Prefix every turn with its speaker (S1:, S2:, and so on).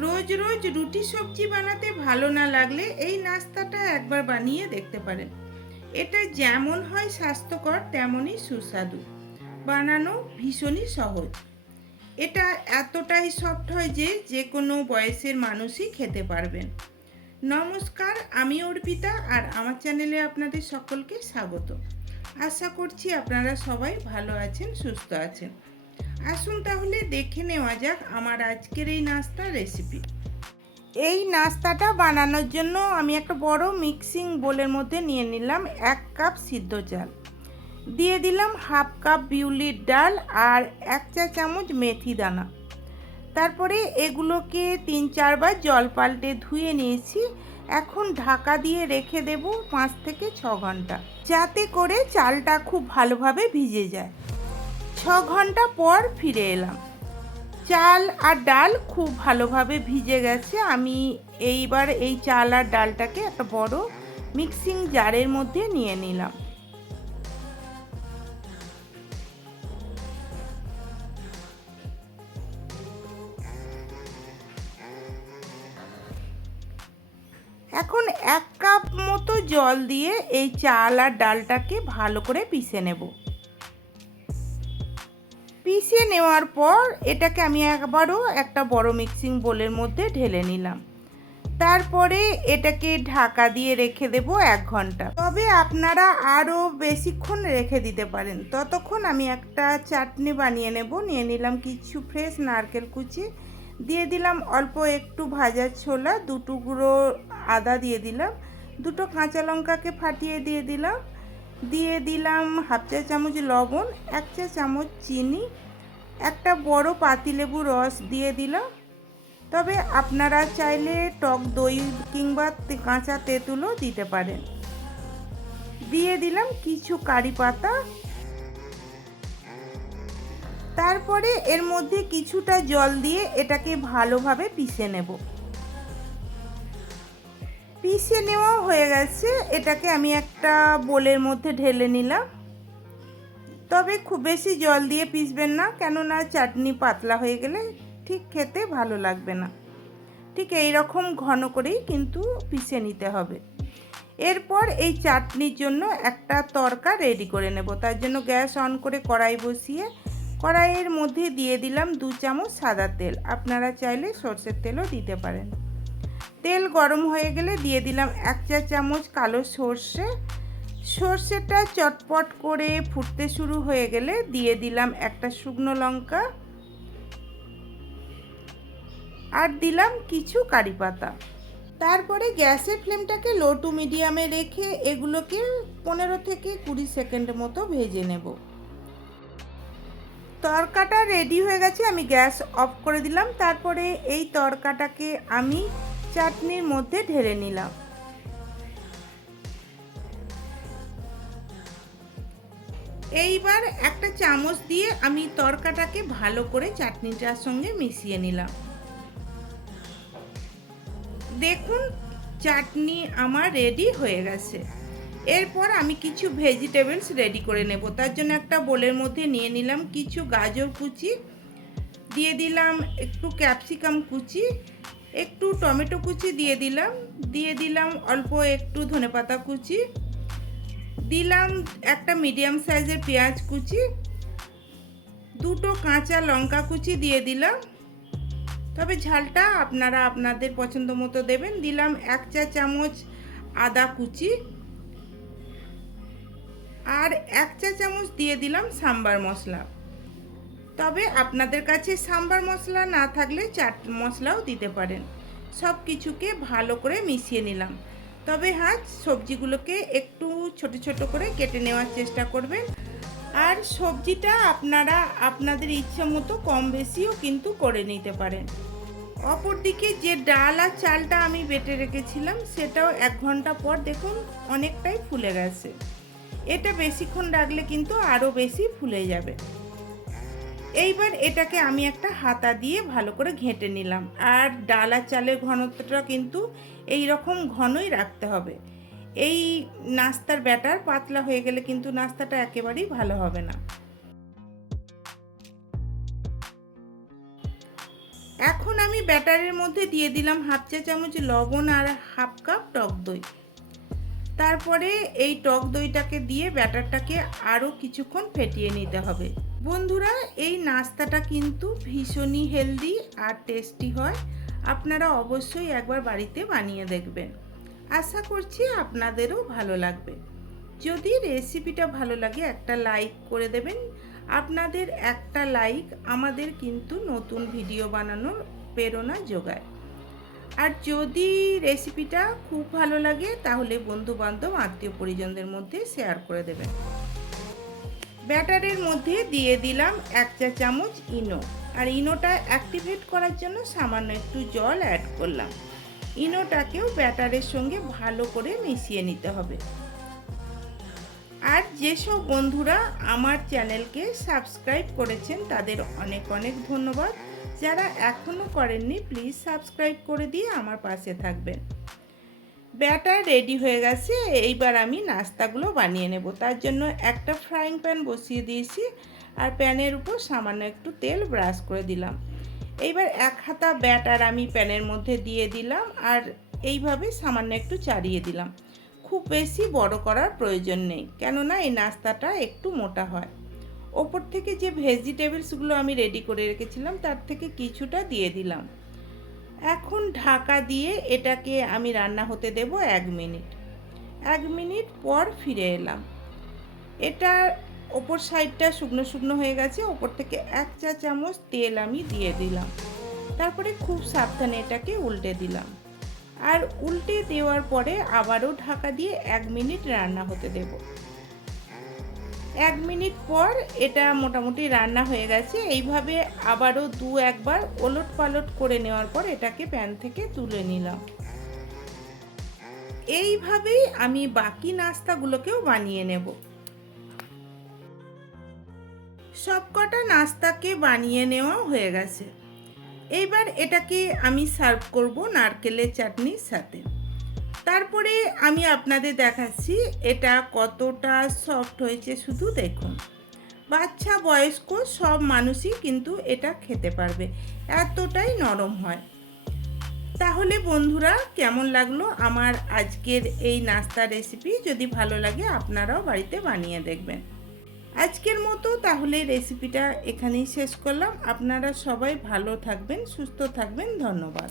S1: রোজ রোজ রুটি সবজি বানাতে ভালো না লাগলে এই নাস্তাটা একবার বানিয়ে দেখতে পারেন। এটা যেমন হয় স্বাস্থ্যকর, তেমনই সুস্বাদু। বানানো ভীষণই সহজ। এটা এতটাই সফট হয় যে যে কোনো বয়সের মানুষই খেতে পারবেন। নমস্কার, আমি অর্পিতা আর আমার চ্যানেলে আপনাদের সকলকে স্বাগত। আশা করছি আপনারা সবাই ভালো আছেন, সুস্থ আছেন। আসুন তাহলে দেখে নেওয়া যাক আমার আজকের এই নাস্তার রেসিপি এই নাস্তাটা বানানোর জন্য আমি একটা বড় মিক্সিং বোলের মধ্যে নিয়ে নিলাম এক কাপ সিদ্ধ চাল। দিয়ে দিলাম হাফ কাপ বিউলির ডাল আর এক চা চামচ মেথি দানা। তারপরে এগুলোকে তিন চারবার জল পাল্টে ধুয়ে নিয়েছি। এখন ঢাকা দিয়ে রেখে দেব পাঁচ থেকে ছ ঘণ্টা। যাতে করে চালটা খুব ভালোভাবে ভিজে যায়। ছ ঘণ্টা পর ফিরে এলাম। চাল আর ডাল খুব ভালোভাবে ভিজে গেছে। আমি এইবার এই চাল আর ডালটাকে একটা বড় মিক্সিং জারের মধ্যে নিয়ে নিলাম। এখন এক কাপ মতো জল দিয়ে এই চাল আর ডালটাকে ভালো করে পিষে নেব। পিষে নেওয়ার পর এটাকে আমি একবারও একটা বড় মিক্সিং বোলের মধ্যে ঢেলে নিলাম। তারপরে এটাকে ঢাকা দিয়ে রেখে দেব এক ঘণ্টা। তবে আপনারা আরও বেশিক্ষণ রেখে দিতে পারেন। ততক্ষণ আমি একটা চাটনি বানিয়ে নেব। নিয়ে নিলাম কিছু ফ্রেশ নারকেল কুচি। দিয়ে দিলাম অল্প একটু ভাজা ছোলা দু টুকরো আদা দিয়ে দিলাম, দুটো কাঁচা লঙ্কাকে ফাটিয়ে দিয়ে দিলাম। দিয়ে দিলাম হাফ চা চামচ লবণ, এক চা চামচ চিনি একটা বড় পাতিলেবু রস দিয়ে দিলাম তবে আপনারা চাইলে টক দই কিংবা কাঁচা তেঁতুলও দিতে পারেন। দিয়ে দিলাম কিছু কারি পাতা। তারপরে এর মধ্যে কিছুটা জল দিয়ে এটাকে ভালোভাবে পিষে নেব। পিষে নেওয়া হয়ে গেছে। এটাকে আমি একটা বোলের মধ্যে ঢেলে নিলাম। তবে খুব বেশি জল দিয়ে পিসবেন না, কেননা চাটনি পাতলা হয়ে গেলে ঠিক খেতে ভালো লাগবে না। ঠিক এই রকম ঘন করেই কিন্তু পিষে নিতে হবে। এরপর এই চাটনির জন্য একটা তরকা রেডি করে নেব। তার জন্য গ্যাস অন করে কড়াই বসিয়ে কড়াইয়ের মধ্যে দিয়ে দিলাম দু চামচ সাদা তেল। আপনারা চাইলে সর্ষের তেলও দিতে পারেন। তেল গরম হয়ে গেলে দিয়ে দিলাম এক চা চামচ কালো সর্ষে সর্ষেটা চটপট করে ফুটতে শুরু হয়ে গেলে দিয়ে দিলাম একটা শুকনো লঙ্কা আর দিলাম কিছু কারি পাতা। তারপরে গ্যাসের ফ্লেমটাকে লো টু মিডিয়ামে রেখে এগুলোকে পনেরো থেকে কুড়ি সেকেন্ড মতো ভেজে নেব। তরকাটা রেডি হয়ে গেছে, আমি গ্যাস অফ করে দিলাম। তারপরে এই তরকাটাকে আমি চাটনির মধ্যে ঢেলে নিলাম। এইবার একটা চামচ দিয়ে আমি তরকাটাকে ভালো করে চাটনিটার সঙ্গে মিশিয়ে নিলাম। দেখুন, চাটনি আমার রেডি হয়ে গেছে। এরপর আমি কিছু ভেজিটেবলস রেডি করে নেব। তার জন্য একটা বোলের মধ্যে নিয়ে নিলাম কিছু গাজর কুচি, দিয়ে দিলাম একটু ক্যাপসিকাম কুচি, একটু টমেটো কুচি দিয়ে দিলাম দিয়ে দিলাম অল্প একটু ধনেপাতা কুচি দিলাম একটা মিডিয়াম সাইজের পেঁয়াজ কুচি, দুটো কাঁচা লঙ্কা কুচি দিয়ে দিলাম। তবে ঝালটা আপনারা আপনাদের পছন্দ মতো দেবেন। দিলাম এক চা চামচ আদা কুচি আর এক চা চামচ দিয়ে দিলাম সাম্বার মশলা। তবে আপনাদের কাছে সাম্বার মশলা না থাকলে চাট মশলাও দিতে পারেন। সব কিছুকে ভালো করে মিশিয়ে নিলাম। তবে হ্যাঁ সবজিগুলোকে একটু ছোট ছোট করে কেটে নেওয়ার চেষ্টা করবেন। আর সবজিটা আপনারা, আপনাদের ইচ্ছে মতো কম বেশিও কিন্তু করে নিতে পারেন। অপরদিকে যে ডাল আর চালটা আমি বেটে রেখেছিলাম, সেটাও এক ঘণ্টা পর দেখুন অনেকটাই ফুলে গেছে। এটা বেশিক্ষণ রাখলে কিন্তু আরও বেশি ফুলে যাবে। এইবার এটাকে আমি একটা হাতা দিয়ে ভালো করে ঘেঁটে নিলাম। আর ডালা চালের ঘনত্বটা কিন্তু এই রকম ঘনই রাখতে হবে। এই নাস্তার ব্যাটার পাতলা হয়ে গেলে কিন্তু নাস্তাটা একেবারেই ভালো হবে না। এখন আমি ব্যাটারের মধ্যে দিয়ে দিলাম হাফ চা চামচ লবণ আর হাফ কাপ টক দই। তারপরে এই টক দইটাকে দিয়ে ব্যাটারটাকে আরও কিছুক্ষণ ফেটিয়ে নিতে হবে। বন্ধুরা, এই নাস্তাটা কিন্তু ভীষণই হেলদি আর টেস্টি হয়। আপনারা অবশ্যই একবার বাড়িতে বানিয়ে দেখবেন। আশা করছি আপনাদেরও ভালো লাগবে। যদি রেসিপিটা ভালো লাগে, একটা লাইক করে দেবেন। আপনাদের একটা লাইক আমাদের কিন্তু নতুন ভিডিও বানানোর প্রেরণা যোগায়। আর যদি রেসিপিটা খুব ভালো লাগে, তাহলে বন্ধু বান্ধব আত্মীয় পরিজনদের মধ্যে শেয়ার করে দেবেন। ব্যাটারের মধ্যে দিয়ে দিলাম এক চা চামচ ইনো। আর ইনোটা অ্যাক্টিভেট করার জন্য সামান্য একটু জল অ্যাড করলাম। ইনোটাকেও ব্যাটারের সঙ্গে ভালো করে মিশিয়ে নিতে হবে। আর যেসব বন্ধুরা আমার চ্যানেলকে সাবস্ক্রাইব করেছেন, তাদের অনেক অনেক ধন্যবাদ। যারা এখনও করেননি, প্লিজ সাবস্ক্রাইব করে দিয়ে আমার পাশে থাকবেন। ব্যাটার রেডি হয়ে গেছে, এইবার আমি নাস্তাগুলো বানিয়ে নেব। তার জন্য একটা ফ্রাইং প্যান বসিয়ে দিয়েছি আর প্যানের উপর সামান্য একটু তেল ব্রাশ করে দিলাম। এইবার এক হাতা ব্যাটার আমি প্যানের মধ্যে দিয়ে দিলাম আর এইভাবে সামান্য একটু চাড়িয়ে দিলাম। খুব বেশি বড় করার প্রয়োজন নেই, কেননা এই নাস্তাটা একটু মোটা হয়। ওপর থেকে যে ভেজিটেবলসগুলো আমি রেডি করে রেখেছিলাম, তার থেকে কিছুটা দিয়ে দিলাম। এখন ঢাকা দিয়ে এটাকে আমি রান্না হতে দেব এক মিনিট। এক মিনিট পর ফিরে এলাম। এটা ওপর সাইডটা শুকনো শুকনো হয়ে গেছে, ওপর থেকে এক চা চামচ তেল আমি দিয়ে দিলাম। তারপরে খুব সাবধানে এটাকে উল্টে দিলাম। আর উল্টে দেওয়ার পরে আবারও ঢাকা দিয়ে এক মিনিট রান্না হতে দেব। এক মিনিট পর এটা মোটামুটি রান্না হয়ে গেছে। এইভাবে আবারও দু একবার ওলট পালট করে নেওয়ার পর এটাকে প্যান থেকে তুলে নিলাম। এইভাবেই আমি বাকি নাস্তাগুলোকেও বানিয়ে নেব। সবকটা নাস্তাকে বানিয়ে নেওয়া হয়ে গেছে। এইবার এটাকে আমি সার্ভ করব নারকেলের চাটনির সাথে। তারপরে আমি আপনাদের দেখাচ্ছি এটা কতটা সফট হয়েছে। শুধু দেখুন, বাচ্চা বয়স্ক সব মানুষই কিন্তু এটা খেতে পারবে, এতটাই নরম হয়। তাহলে বন্ধুরা, কেমন লাগল আমার আজকের এই নাস্তা রেসিপি যদি ভালো লাগে, আপনারাও বাড়িতে বানিয়ে দেখবেন। আজকের মতো তাহলে রেসিপিটা এখানেই শেষ করলাম। আপনারা সবাই ভালো থাকবেন, সুস্থ থাকবেন, ধন্যবাদ।